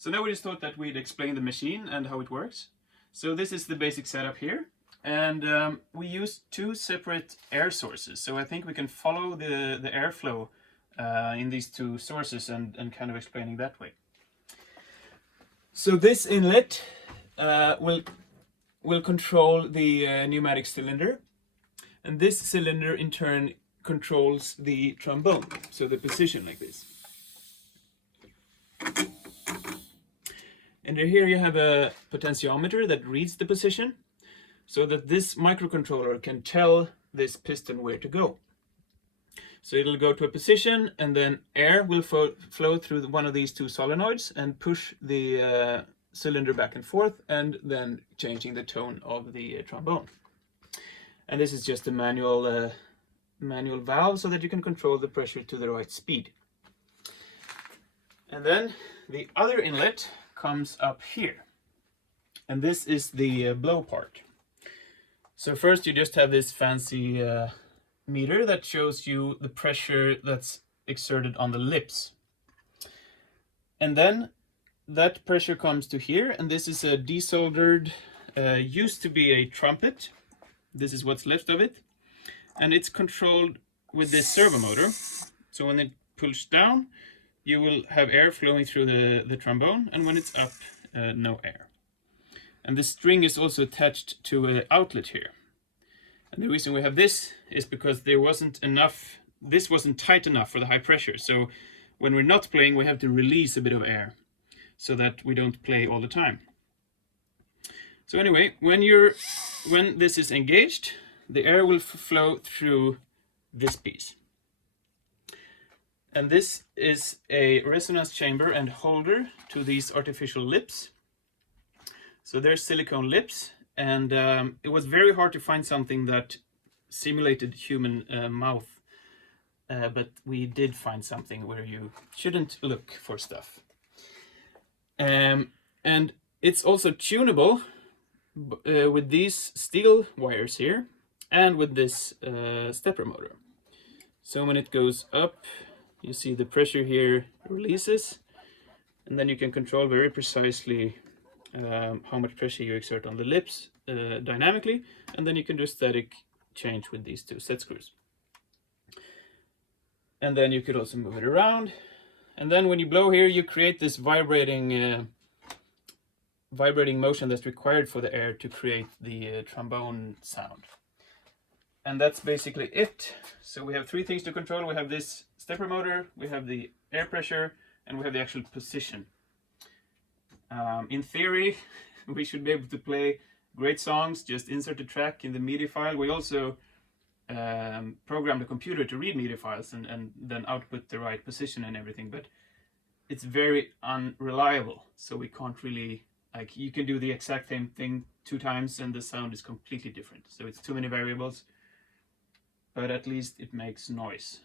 So now we just thought that we'd explain the machine and how it works. So this is the basic setup here, and we use two separate air sources. So I think we can follow the airflow in these two sources and kind of explaining that way. So this inlet will control the pneumatic cylinder, and this cylinder in turn controls the trombone, so the position like this. And here you have a potentiometer that reads the position, so that this microcontroller can tell this piston where to go. So it'll go to a position, and then air will flow through one of these two solenoids and push the cylinder back and forth, and then changing the tone of the trombone. And this is just a manual valve, so that you can control the pressure to the right speed. And then the other inlet comes up here, and this is the blow part. So first you just have this fancy meter that shows you the pressure that's exerted on the lips, and then that pressure comes to here, and this is a desoldered, used to be a trumpet. This is what's left of it, and it's controlled with this servo motor. So when it pulls down, you will have air flowing through the trombone, and when it's up, no air. And the string is also attached to an outlet here. And the reason we have this is because this wasn't tight enough for the high pressure. So when we're not playing, we have to release a bit of air so that we don't play all the time. So anyway, when this is engaged, the air will flow through this piece. And this is a resonance chamber and holder to these artificial lips. So they're silicone lips, and it was very hard to find something that simulated human mouth, but we did find something where you shouldn't look for stuff. And it's also tunable with these steel wires here and with this stepper motor. So when it goes up, you see the pressure here releases, and then you can control very precisely how much pressure you exert on the lips dynamically, and then you can do static change with these two set screws. And then you could also move it around, and then when you blow here, you create this vibrating motion that's required for the air to create the trombone sound. And that's basically it. So we have three things to control. We have this stepper motor, we have the air pressure, and we have the actual position. In theory, we should be able to play great songs, just insert a track in the MIDI file. We also program the computer to read MIDI files and then output the right position and everything, but it's very unreliable. So we can't really, like, you can do the exact same thing 2 times and the sound is completely different. So it's too many variables, but at least it makes noise.